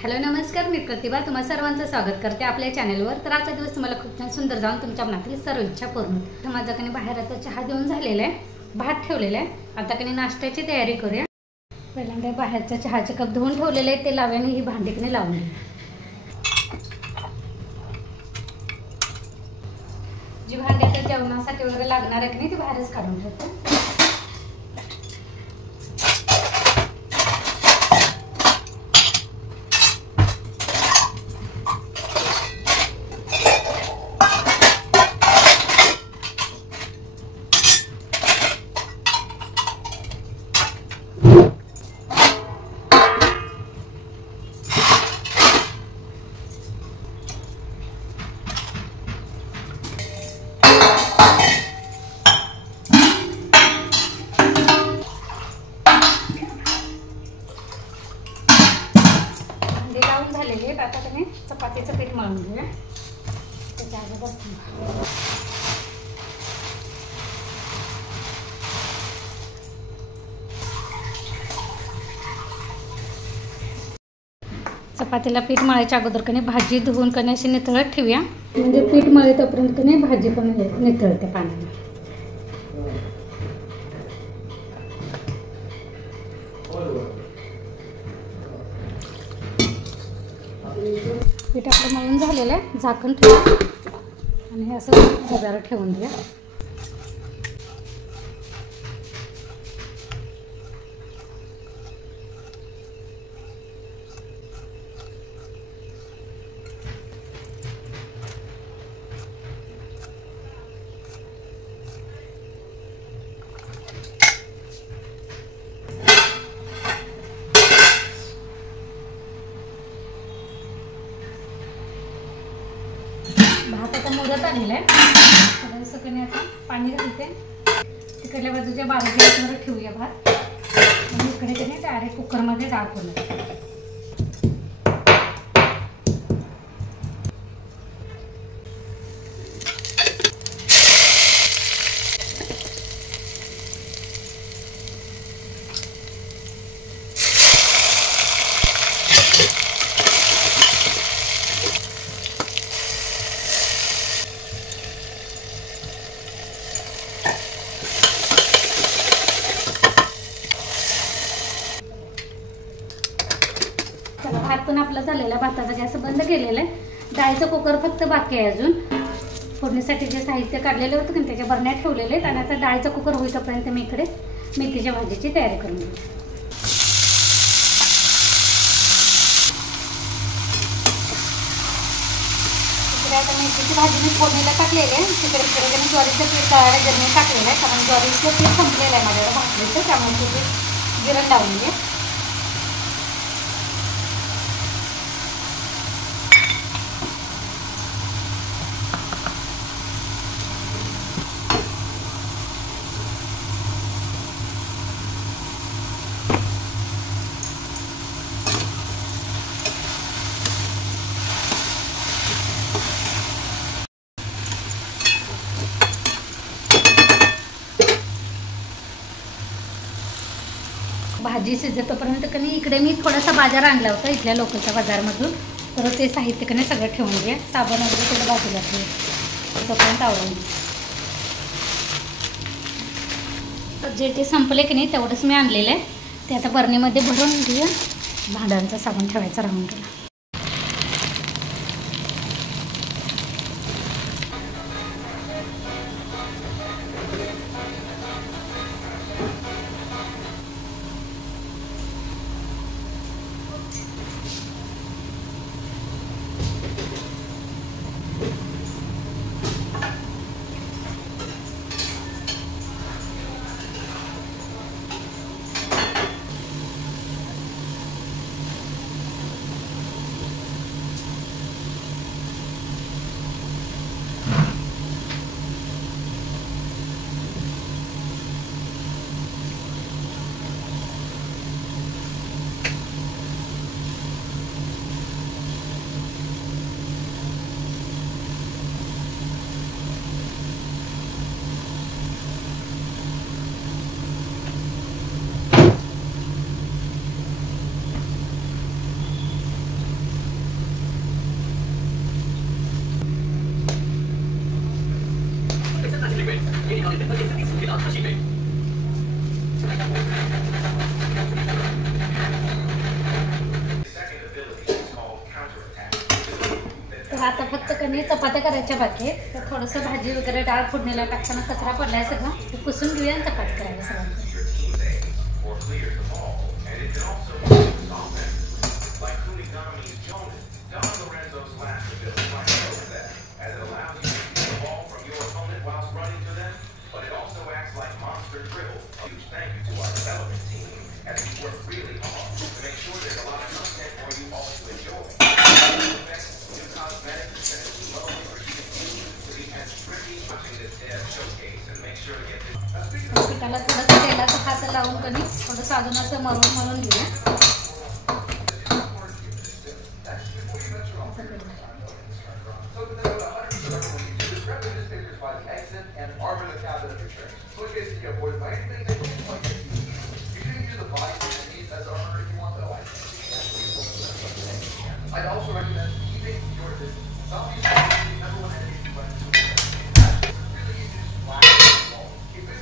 Hello नमस्कार, मी प्रतिभा तुम्हा सर्वांचं स्वागत करते आपल्या चॅनलवर। तर आजचा दिवस तुम्हाला खूप छान सुंदर जाऊन तुमच्या मनातील सर्व इच्छा पूर्ण। तर माझा कणी बाहेर आता चहा देऊन झालेला आहे, भात ठेवलेला आहे। आता कणी नाश्त्याची तयारी करूया। पहिल्यांदा बाहेरचा चहाचे कप धुवून ठेवलेले आहे, ते लाव्याने ही भांडी कणी लावून घ्या। जी भांडी आता जेवणासाठी वगैरे लागणार आहे की ती बाहेरच काढून ठेवते। लावून झालेले आता तुम्ही चपातीचं पीठ मळून घेऊया। त्याच्या अगोदर चपातीला पीठ मळायच्या अगोदर कणी भाजी धुवून कणी अशी निथळत ठेवूया, म्हणजे पीठ मळे तोपर्यंत कणी भाजी पण निथळते पाण्याने। पीठ आपलं मळून झालेलं आहे, झाकण ठेवा आणि हे असं ढगावर ठेवून द्या। भात आता मुरत आलेला आहे, थोडंसं कणी आता पाणी घालते। तिकडल्या बाजूच्या बारीक गॅसवर ठेवूया भात आणि इकडे कणी डायरेक्ट कुकरमध्ये डाळ करूया। भात पण आपला झालेला, भाताचा गॅस बंद केलेला आहे। डाळीचं कुकर फक्त बाकी आहे अजून। फोडणीसाठी जे साहित्य काढलेले होते की त्याच्या बरण्या ठेवलेले आहेत आणि आता डाळीचं कुकर होईपर्यंत मी इकडे मेथीच्या भाजीची तयारी करून घेते। इकडे आता मेथीची भाजी मी फोडणीला टाकलेली आहे। तिकडे ज्वारीचं पीठ तळायला गिरणी टाकलेलं आहे, कारण ज्वारीचं पीठ संपलेलं आहे माझ्याकडे भाकरीचं, त्यामुळे ते गिरण लावून घे। भाजी शिजेपर्यंत कणी इकडे मी थोडासा बाजार आणला होता इथल्या लोकलच्या बाजारमधून, तर ते साहित्य कणी सगळं ठेवून घ्या। साबण वगैरे थोडं बाजूला ठेवूया, तोपर्यंत आवडून जे ते संपले की नाही तेवढंच मी आणलेलं आहे, ते आता बरणीमध्ये भरून घेऊया। भांड्यांचा साबण ठेवायचा राहून गेला। तर आता फक्त कणी चपात्या करायच्या बाकी आहेत. तर थोडंसं भाजी वगैरे डाळ फोडणीला टाकताना कचरा पडलाय सगळं, ते पुसून घेऊया आणि चपाती करायला सगळं. पिठाला थोडंसं तेलाचा हात लावून कणी थोडंसं अजून असं मळून घेऊया. I'd also recommend keeping your distance. Some people number one enemy is when it's really easy to just blast the wall. Keep it.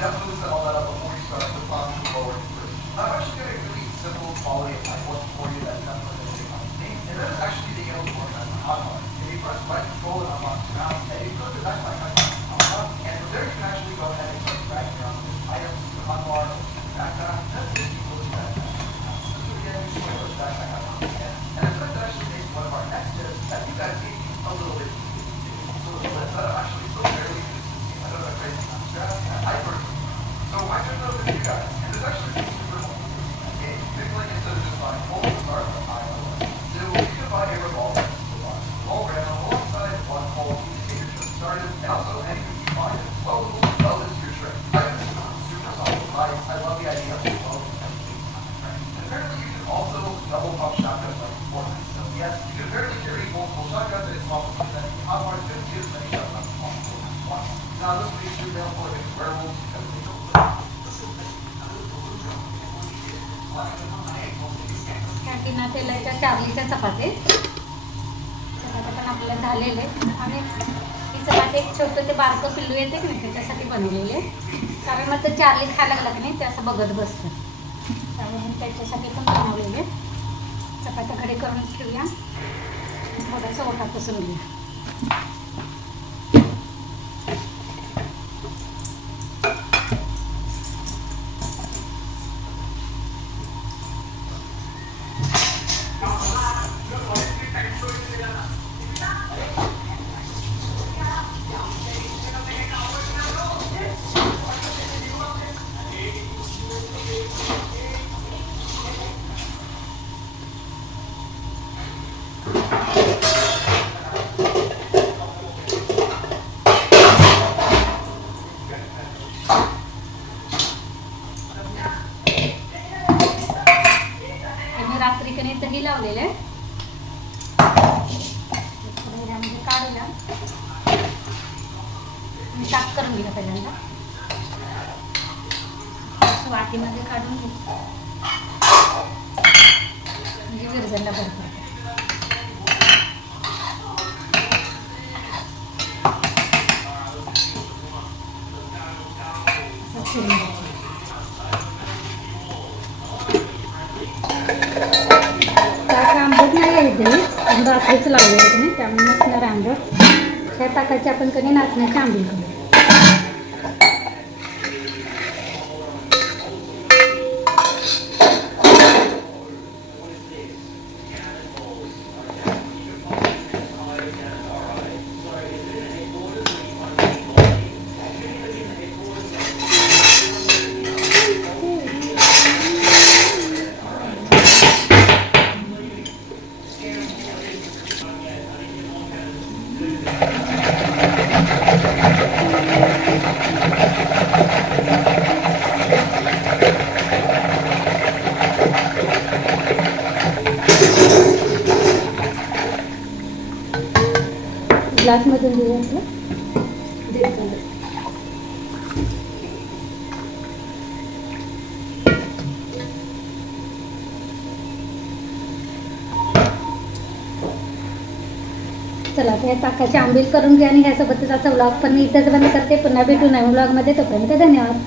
Definitely set all that up before you start the process of lowering first. I'm actually going to really simple quality of life one for you that's definitely going to take on me. And that is actually being able to work on the hot bar. If you press right control and unlock the mount, and you put the backpack on and from there you can actually go ahead and start dragging around the items, the hot bar, backpack. That's just equal to that. So again, we just want to put the backpack on again. And I think that actually makes one of our next tips that you guys need a little bit that I'm actually so fairly I don't know if I'm stressed. I personally. So my tip though to you guys, and it's actually super simple. Okay, think like instead of just buying full start from high level. So you can buy a revolver, ran alongside one hole, you can get your trip started, and also anything you find is disposable, well into your trip. I think this is super solid advice. I love the idea of disposable everything. And apparently you can also double pump shotguns like before. So yes, you can apparently carry multiple shotguns and it's possible that hot bars could use many shotguns as possible at once. Now this would be too available against werewolves because they don't कॅन्टीना तेलाच्या चारलीच्या चपाती पण आपल्याला झालेले आणि ही चपाती एक छोटं ते बारकं पिल्लू येते की नाही त्याच्यासाठी बनवलेले कारण मग ते चारली खायला लागलं की नाही ते असं बघत बसतं त्यामुळे त्याच्यासाठी पण बनवलेले चपात्या घडी करून ठेवूया थोडासा ओटा पसरून घेऊया रात्री कने दही लावलेले काढूया मी टाक करून घेऊया पहिल्यांदा वाटीमध्ये काढून घेऊ म्हणजे विरजणला बरं पडतं आंबट नाही आहे दही रात्रीच लावलेलं नाही त्यामुळे नसणार आंबट त्या ताकाची आपण कधी नाचण्याची आंबील करू. ग्लासमधून देऊ आपलं. चला त्या ताकाची आंबील करून घ्या आणि ह्यासोबतच आजचा व्लॉग पण मी इथेच बंद करते. पुन्हा भेटू नवीन व्लॉगमध्ये. तोपर्यंत धन्यवाद.